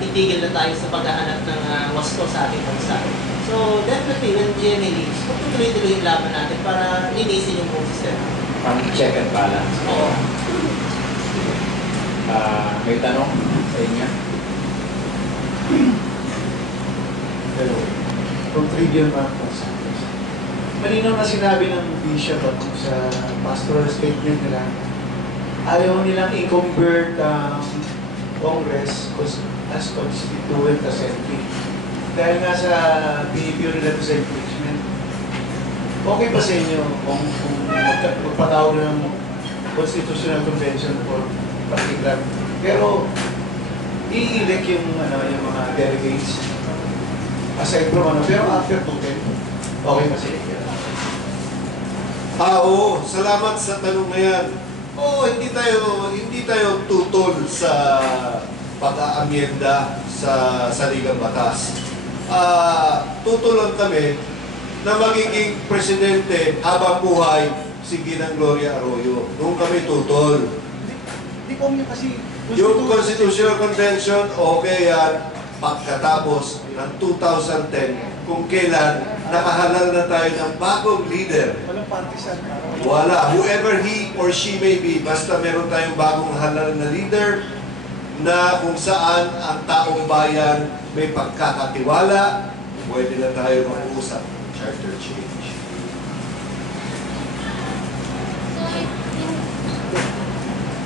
titigil na tayo sa paghahanap ng wasto sa ating bansa. So, definitely, when GMA leaves, magtutuloy-tuloy yung laban natin para linisin yung buong sistema. Pang check and balance. Oo. May tanong sa inyo? Hello. From Tribune Marcos. Malinaw na sinabi ng Bishop sa pastoral statement nila, ayaw nilang i-convert Congress as Constituent Assembly. Dahil nga sa behavior nila sa impeachment. Okay ba sa inyo kung magpatawag ng Constitutional Convention for particular? Pero i-elect yung mga delegates aside from pero after 210, okay ba sa inyo? Oo, salamat sa tanong na yan. Oo, hindi tayo tutol sa pag-aamyenda sa saligang batas. Tutulan kami na magiging presidente habang buhay si Ginang Gloria Arroyo. Doon kami tutol. Hindi ko niya kasi Yung Constitutional Convention, okay yan pagkatapos ng 2010 kung kailan nakahalal na tayo ng bagong leader. walang partisan. Wala. Whoever he or she may be, basta meron tayong bagong halal na leader na kung saan ang taong bayan may pagkakatiwala, pwede na tayo mag-uusap. Charter change.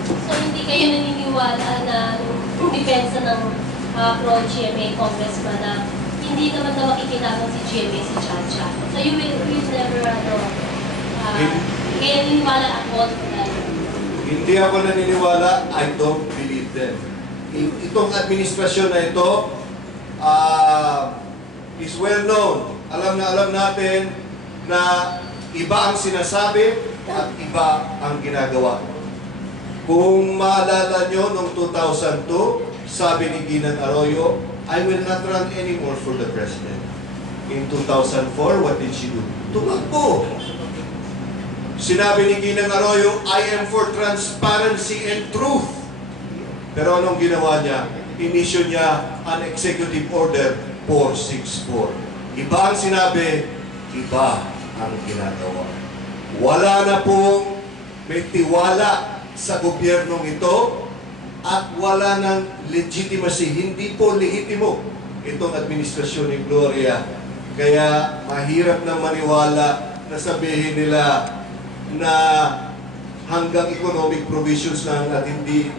So hindi kayo naniniwala na depensa ng pro-GMA congressman na hindi naman na makikinabang si GMA si Chacha. So you will never, kaya naniniwala at all for that? Hindi ako naniniwala, I don't believe them. Itong administrasyon na ito is well known. Alam natin na iba ang sinasabi at iba ang ginagawa. Kung maalala nyo, noong 2002, sabi ni Ginang Arroyo, I will not run anymore for the president. In 2004, what did she do? Tumakbo. Sinabi ni Ginang Arroyo, I am for transparency and truth. Pero anong ginawa niya? Inisyo niya an executive order 464. Iba ang sinabi, iba ang ginagawa. Wala na pong may tiwala sa gobyernong ito at wala ng legitimacy. Hindi po lehitimo itong administrasyon ni Gloria. Kaya mahirap na maniwala na sabihin nila na hanggang economic provisions lang at hindi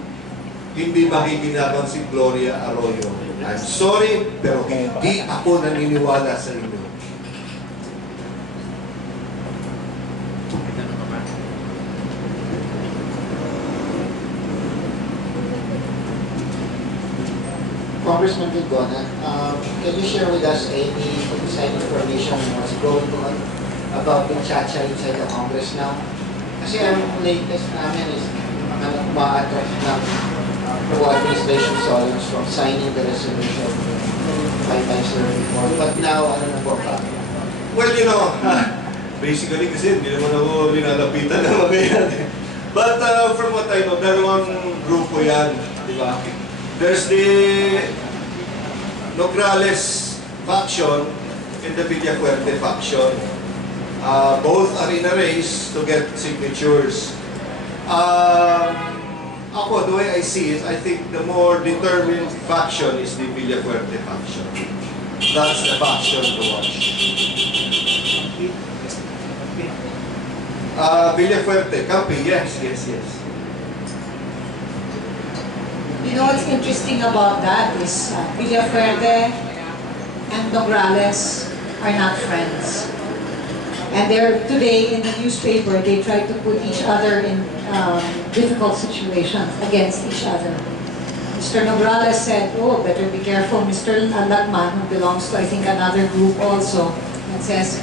makikinabang si Gloria Arroyo. I'm sorry, pero hindi ako naniniwala sa inyo. Congressman Vigona, can you share with us any inside information what's going on about the Chacha inside the Congress now? Kasi ang latest namin is ma-attract ng pro-administration Solons from signing the resolution 5 times before. But now, ano na po ba? Well, you know, basically kasi hindi naman ako linalapitan ng mga yan. But from what I know, dalawang grupo yan, di ba? There's the Nograles faction and the Villafuerte faction. Both are in a race to get signatures. Ako, the way I see it, I think the more determined faction is the Villafuerte faction. That's the faction to watch. Villafuerte, Campi, yes. You know what's interesting about that is Villafuerte and Nograles are not friends. And they're today in the newspaper, they try to put each other in difficult situations against each other. Mr. Nograles said, oh, better be careful. Mr. Lagman, who belongs to, I think, another group also, that says,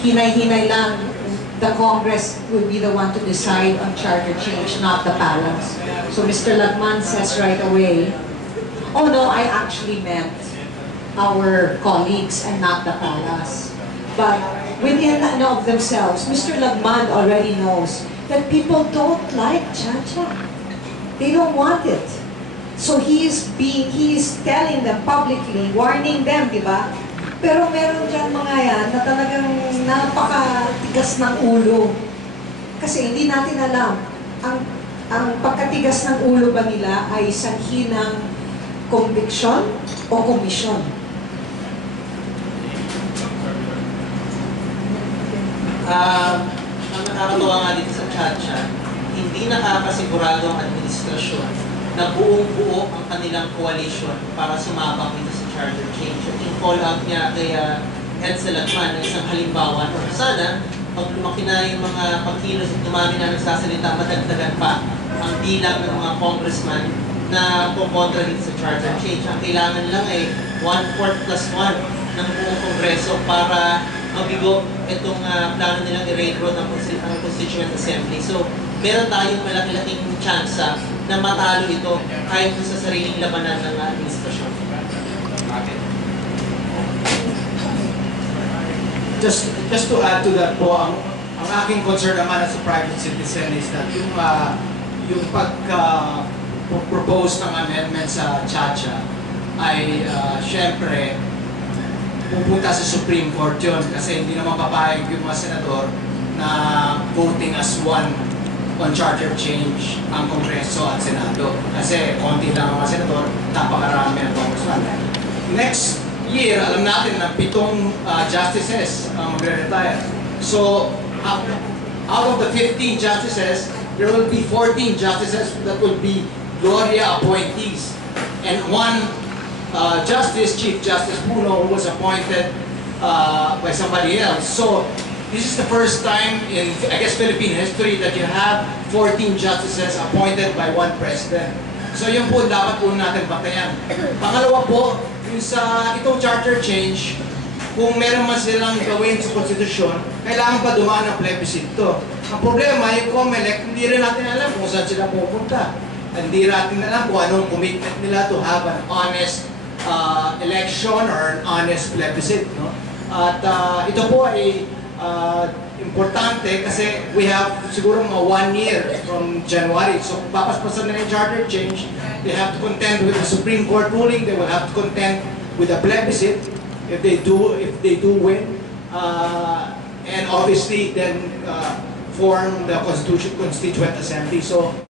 hinay-hinay lang, the Congress will be the one to decide on charter change, not the palace. So Mr. Lagman says right away, oh no, I actually meant our colleagues and not the palace. But within of themselves, Mr. Lagman already knows that people don't like Chacha. They don't want it. So he is telling them publicly, warning them, di ba? Pero meron dyan mga yan na talagang napakatigas ng ulo. Kasi hindi natin alam, ang pagkatigas ng ulo ba nila ay sanhi ng conviction o commission? Ang nakakatawa nga dito sa Chacha, hindi nakakasigurado ang administrasyon na buong-buo ang kanilang coalition para sumabak dito sa charter change. At yung call-out niya kay Ed Salatman na isang halimbawa, sana pag lumaki na yung mga pagkilos at dumami na nagsasalita, madagdagan pa ang bilang ng mga congressman na pumontra dito sa charter change. Ang kailangan lang ay 1/4 plus 1 ng buong kongreso para mabigo itong plano nilang i-railroad ang Constituent Assembly. So, meron tayong malaki-laking tsansa na matalo ito kahit sa sariling labanan ng administrasyon. Just to add to that po, ang aking concern naman as a private citizen is that yung pag-propose ng amendment sa Chacha ay syempre pupunta sa Supreme Court yun kasi hindi naman papayag yung mga senador na voting as one on charter change ang Kongreso at Senado. Kasi konti lang ang mga senador, napakarami ng congressman. Next year, alam natin na 7 justices ang magre-retire. So, out of the 15 justices, there will be 14 justices that will be Gloria appointees. And one Chief Justice Puno, who was appointed by somebody else. So, this is the first time in, I guess, Philippine history that you have 14 justices appointed by one president. So, yun po dapat po natin batayan. Pangalawa po, yung sa itong charter change, kung meron man silang gawin sa konstitusyon, kailangan pa dumaan ng plebiscite to. Ang problema, yung COMELEC, hindi rin natin alam kung saan sila pupunta. Hindi natin alam kung anong commitment nila to have an honest election or an honest plebiscite. No? At ito po ay importante kasi we have siguro mga 1 year from January. So papaspasan na yung charter change, they have to contend with the Supreme Court ruling, they will have to contend with a plebiscite if they do win. And obviously then form the Constituent Assembly. So